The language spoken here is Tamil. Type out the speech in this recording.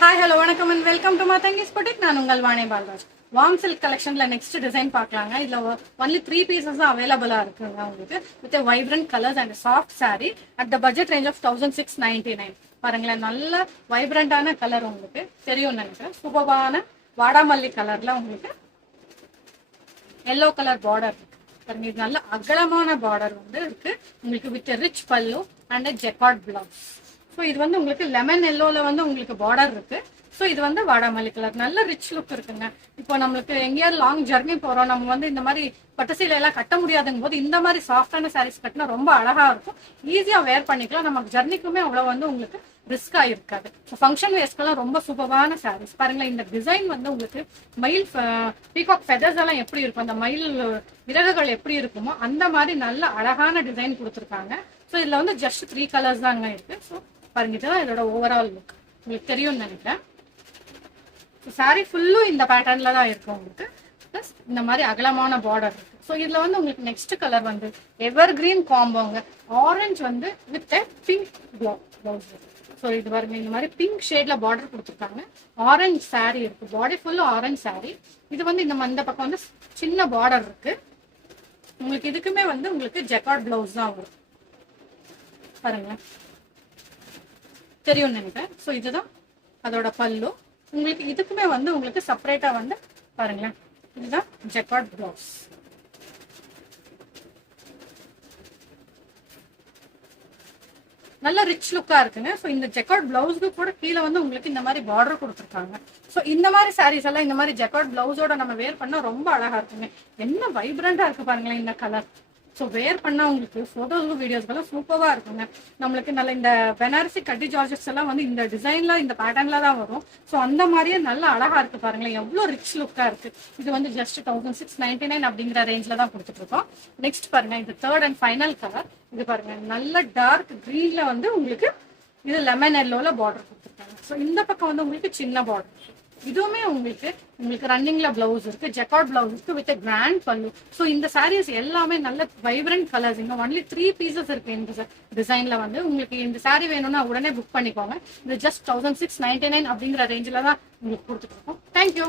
ஹாய் ஹலோ வணக்கம் and welcome to Mathangi's boutique. நான் உங்கள் வாணி பால்ராஜ். வார்ம் சில்க் கலெக்ஷன்ல நெக்ஸ்ட் டிசைன் பார்க்கலாங்க. இதுல ஒன்லி 3 பீசஸ் தான் அவைலபிளா இருக்குங்க உங்களுக்கு. With vibrant colours and soft sari at the budget range of 1699. பாருங்களேன், நல்ல வைப்ரண்டான கலர் உங்களுக்கு தெரியும் நினைக்கிறேன். சூப்பரான வாடாமல்லி கலர்ல உங்களுக்கு எல்லோ கலர் பார்டர் இருக்கு. பாருங்க, இது நல்ல அகலமான பார்டர் வந்து இருக்கு உங்களுக்கு வித் ரிச் பல்லு அண்ட் ஜெக்கார்ட் பிளவுஸ். ஸோ இது வந்து உங்களுக்கு லெமன் எல்லோல வந்து உங்களுக்கு பார்டர் இருக்கு. ஸோ இது வந்து வாடாமல்லி கலர், நல்ல ரிச் லுக் இருக்குங்க. இப்போ நம்மளுக்கு எங்கேயாவது லாங் ஜர்னி போறோம், நம்ம வந்து இந்த மாதிரி பட்டு சீலை எல்லாம் கட்ட முடியாதுங்கும் போது இந்த மாதிரி சாஃப்டான சாரீஸ் கட்டினா ரொம்ப அழகா இருக்கும். ஈஸியா வேர் பண்ணிக்கலாம். நமக்கு ஜர்னிக்குமே அவ்வளவு வந்து உங்களுக்கு ரிஸ்கா இருக்காது. ஸோ ஃபங்க்ஷன் வேஸ்க்கெல்லாம் ரொம்ப சூப்பரான சாரீஸ். பாருங்களேன், இந்த டிசைன் வந்து உங்களுக்கு மயில் பீகாக் ஃபெதர்ஸ் எல்லாம் எப்படி இருக்கும், அந்த மயில் இறகுகள் எப்படி இருக்குமோ அந்த மாதிரி நல்ல அழகான டிசைன் கொடுத்துருக்காங்க. ஸோ இதுல வந்து ஜஸ்ட் 3 கலர்ஸ் தாங்க இருக்கு. ஸோ பாருங்க, இதுதான் இதோட ஓவரால் லுக். உங்களுக்கு தெரியும்னு நினைக்கிறேன். சாரி ஃபுல்லும் இந்த பேட்டர்ன்ல தான் இருக்கும் உங்களுக்கு. ப்ளஸ் இந்த மாதிரி அகலமான பார்டர் இருக்கு. ஸோ இதுல வந்து உங்களுக்கு நெக்ஸ்ட் கலர் வந்து எவர் கிரீன் காம்போங்க. ஆரஞ்சு வந்து வித் பிங்க் பிளவுஸ். ஸோ இது பாருங்க, இந்த மாதிரி பிங்க் ஷேட்ல பார்டர் கொடுத்துருக்காங்க. ஆரஞ்சு சாரி இருக்கு, பாடி ஃபுல்லு ஆரஞ்சு சாரி. இது வந்து இந்த பக்கம் வந்து சின்ன பார்டர் இருக்கு உங்களுக்கு. இதுக்குமே வந்து உங்களுக்கு ஜெக்கார்ட் பிளவுஸ் தான் வரும். பாருங்களேன், தெரியும் நினைக்கிறேன். ஸோ இதுதான் அதோட பல்லு. உங்களுக்கு இதுக்குமே வந்து உங்களுக்கு செப்பரேட்டா வந்து பாருங்களேன், இதுதான் ஜெக்கார்ட் பிளவுஸ். நல்ல ரிச் லுக்கா இருக்குங்க. ஸோ இந்த ஜெக்கார்ட் பிளவுஸ்க்கு கூட கீழே வந்து உங்களுக்கு இந்த மாதிரி பார்டர் கொடுத்துருக்காங்க. ஸோ இந்த மாதிரி சாரீஸ் எல்லாம் இந்த மாதிரி ஜெக்கார்ட் பிளவுஸோட நம்ம வேர் பண்ணா ரொம்ப அழகா இருக்குங்க. என்ன வைப்ரண்டா இருக்கு பாருங்களேன் இந்த கலர். ஸோ வேர் பண்ணா உங்களுக்கு போட்டோஸ் வீடியோஸ்க்கெல்லாம் சூப்பரா இருக்குங்க. நம்மளுக்கு நல்ல இந்த பெனாரசி கட்டி ஜார்ஜஸ் எல்லாம் வந்து இந்த டிசைன்ல இந்த பேட்டர்ன்ல தான் வரும். ஸோ அந்த மாதிரியே நல்ல அழகா இருக்கு பாருங்களேன், எவ்வளோ ரிச் லுக்கா இருக்கு. இது வந்து ஜஸ்ட் 1699 அப்படிங்கிற ரேஞ்ச்ல தான் கொடுத்துட்டு இருக்கோம். நெக்ஸ்ட் பாருங்க, இது தேர்ட் அண்ட் ஃபைனல் கலர். இது பாருங்க, நல்ல டார்க் கிரீன்ல வந்து உங்களுக்கு இது லெமன் எல்லோல பார்டர் கொடுத்துருக்காங்க. ஸோ இந்த பக்கம் வந்து உங்களுக்கு சின்ன பார்டர். இதுவுமே உங்களுக்கு ரன்னிங்ல பிளவுஸ் இருக்கு, ஜெக்கார்ட் பிளவுஸ் இருக்கு வித் கிராண்ட் பல்லு. ஸோ இந்த சாரீஸ் எல்லாமே நல்ல வைப்ரண்ட் கலர்ஸ். இன்னும் ஒன்லி 3 பீசஸ் இருக்கு இந்த டிசைன்ல வந்து. உங்களுக்கு இந்த சாரீ வேணும்னா உடனே புக் பண்ணிக்கோங்க. இது ஜஸ்ட் 1699 அப்படிங்கிற ரேஞ்சில தான் உங்களுக்கு கொடுத்துட்டு இருக்கோம். தேங்க்யூ.